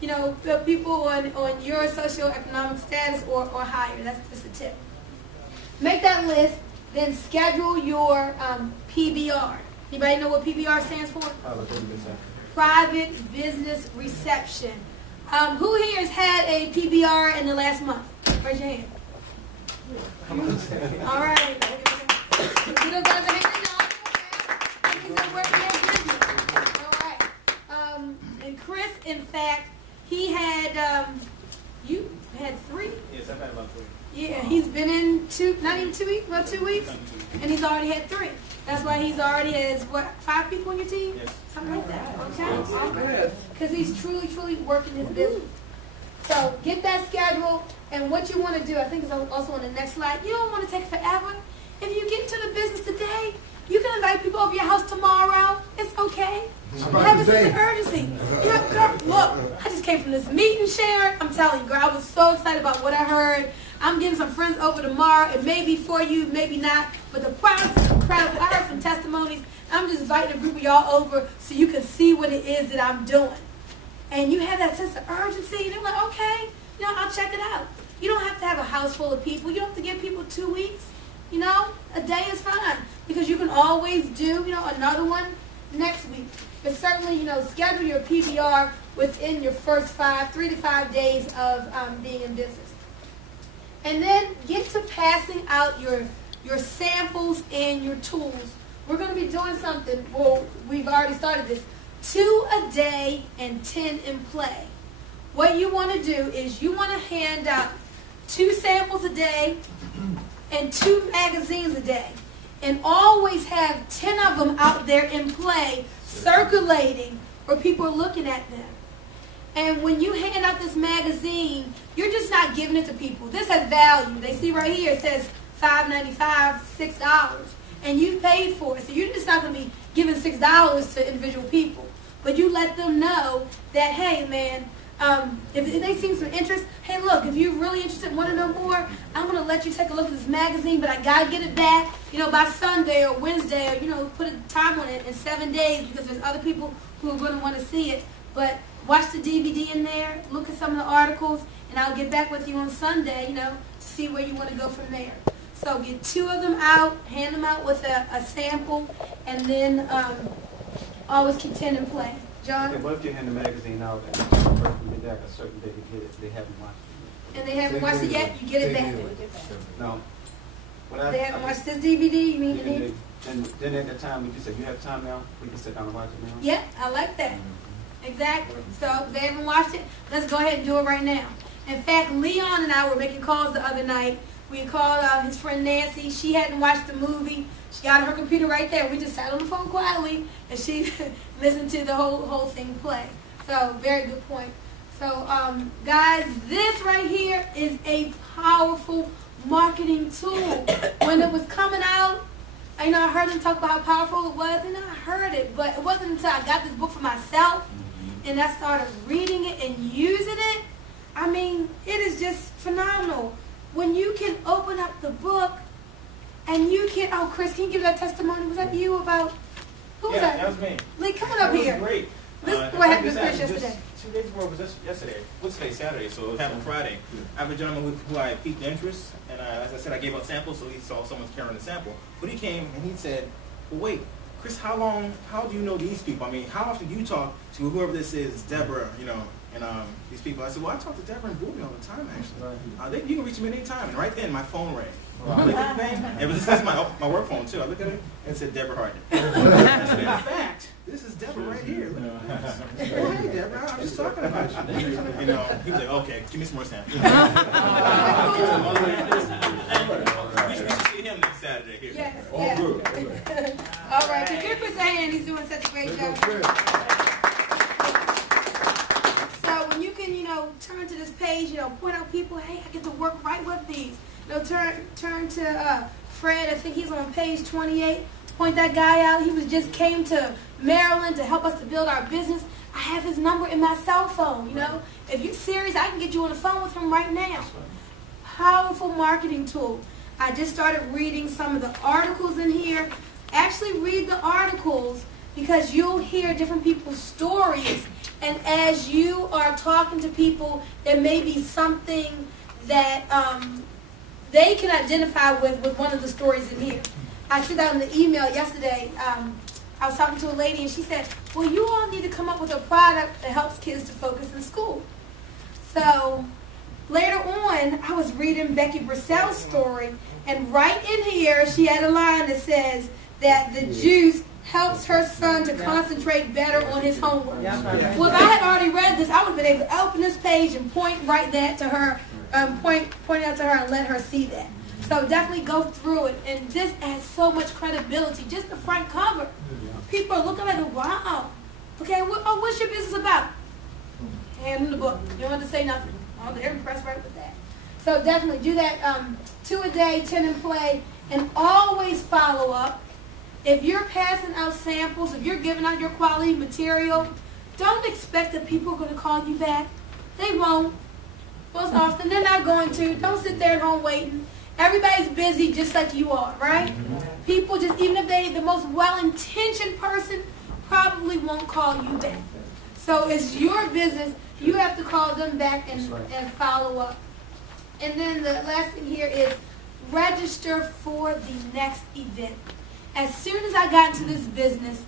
the people on your socioeconomic status or higher. That's just a tip. Make that list, then schedule your PBR. Anybody know what PBR stands for? Private Business Reception. Who here has had a PBR in the last month? Raise your hand. All right. You don't got the hand up. These are working their business. All right. And Chris, in fact, he had, you had 3? Yes, I've had about 3. Yeah, he's been in not even 2 weeks, about 2 weeks, and he's already had 3. That's why he's already has, what, 5 people on your team? Yes. Something like that, okay? Because he's truly working his business. So get that schedule, and what you want to do, I think is also on the next slide, you don't want to take forever. If you get into the business today, you can invite people over your house tomorrow. It's okay. You have a sense of urgency. Girl, look, I just came from this meeting, Sharon. I'm telling you, girl, I was so excited about what I heard. I'm getting some friends over tomorrow. It may be for you, maybe not, but the process is incredible. I heard some testimonies. I'm just inviting a group of y'all over so you can see what it is that I'm doing. And you have that sense of urgency, and they're like, okay, I'll check it out. You don't have to have a house full of people. You don't have to give people 2 weeks. A day is fine, because you can always do, another one next week. But certainly, schedule your PBR within your first 3 to 5 days of being in business. And then get to passing out your samples and your tools. We're going to be doing something, well, we've already started this, 2 a day and 10 in play. What you want to do is you want to hand out 2 samples a day and 2 magazines a day. And always have 10 of them out there in play, circulating, where people are looking at them. And when you hand out this magazine, you're just not giving it to people. This has value. They see right here, it says $5.95, $6. And you've paid for it. So you're just not going to be giving $6 to individual people. But you let them know that, hey, man, if they see some interest, hey, look, if you're really interested and want to know more, I'm going to let you take a look at this magazine, but I got to get it back, by Sunday or Wednesday, or, put a time on it in 7 days, because there's other people who are going to want to see it. But watch the DVD in there, look at some of the articles, and I'll get back with you on Sunday, to see where you want to go from there. So get 2 of them out, hand them out with a sample, and then always keep 10 in play. John? Okay, what if you hand the magazine out and the person get back a certain day to get it, they haven't watched it? And they haven't watched it yet? You get it back. No. They haven't watched this DVD? You mean? And then at that time, you said, you have time now? We can sit down and watch it now? Yeah, I like that. Exactly. So if they haven't watched it, let's go ahead and do it right now. In fact, Leon and I were making calls the other night. We called his friend Nancy. She hadn't watched the movie. She got her computer right there. We just sat on the phone quietly, and she listened to the whole thing play. So very good point. So guys, this right here is a powerful marketing tool. When it was coming out, I heard them talk about how powerful it was, and I heard it, but it wasn't until I got this book for myself and I started reading it and using it. I mean, it is just phenomenal. When you can open up the book and you can, oh, Chris, can you give that testimony? Was that you about, who was that? Yeah, that was me. Lee, come on up here. That was great. What happened to Chris yesterday? 2 days ago was yesterday. What's today? Saturday, so it happened Friday. I have a gentleman who I piqued interest, and as I said, I gave out samples, so he saw someone's carrying a sample. But he came and he said, well, wait, Chris, how do you know these people? I mean, how often do you talk to whoever this is, Deborah, and these people? I said, well, I talk to Deborah and Bunmi all the time, actually. You can reach me anytime. And right then, my phone rang. I looked at the name. This is my work phone, too. I looked at it and it said Deborah Harden. I said, in fact, this is Deborah right here. Look at this. Hey, Deborah, I'm just talking about you. He was like, okay, give me some more samples. We should see him next Saturday here. Yes, yes. All right, give Chris a hand. He's doing such a great job. So when you can, turn to this page, point out people, hey, I get to work right with these. Turn to Fred. I think he's on page 28. Point that guy out. He just came to Maryland to help us to build our business. I have his number in my cell phone. If you're serious, I can get you on the phone with him right now. Powerful marketing tool. I just started reading some of the articles in here. Actually read the articles, because you'll hear different people's stories, And as you are talking to people, there may be something that they can identify with one of the stories in here. I sent out in the email yesterday, I was talking to a lady and she said, well, you all need to come up with a product that helps kids to focus in school. So later on, I was reading Becky Brissell's story, and right in here, she had a line that says that the juice helps her son to concentrate better on his homework. Well, if I had already read this, I would have been able to open this page and point right that to her, point out to her and let her see that. So definitely go through it, and this adds so much credibility. Just the front cover. People are looking like, wow. Okay, what's your business about? Hand in the book. You don't have to say nothing. Oh, they're impressed right with that. So definitely do that 2 a day, 10 in play, and always follow up. If you're passing out samples, if you're giving out your quality material, don't expect that people are going to call you back. They won't. Most often, they're not going to. Don't sit there at home waiting. Everybody's busy just like you are, right? People just, even if they're the most well-intentioned person, probably won't call you back. So it's your business. You have to call them back and follow up. And then the last thing here is register for the next event. As soon as I got into this business,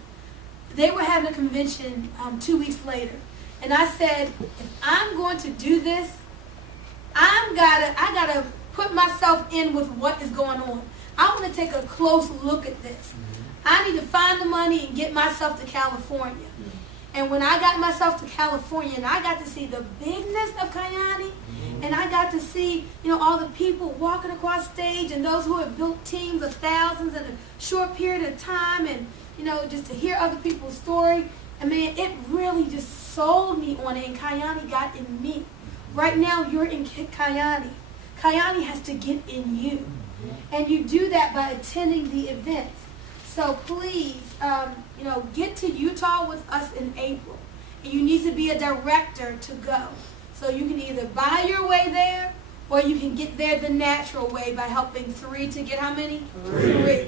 they were having a convention 2 weeks later. And I said, if I'm going to do this, I gotta put myself in with what is going on. I want to take a close look at this. I need to find the money and get myself to California. And when I got myself to California, and I got to see the bigness of Kayani, and I got to see, all the people walking across stage, and those who have built teams of thousands in a short period of time, and just to hear other people's story. I mean, it really just sold me on it, and Kayani got in me. Right now, you're in Kayani. Kayani has to get in you, and you do that by attending the events. So please, get to Utah with us in April. And you need to be a director to go. So you can either buy your way there, or you can get there the natural way by helping 3 to get how many? 3.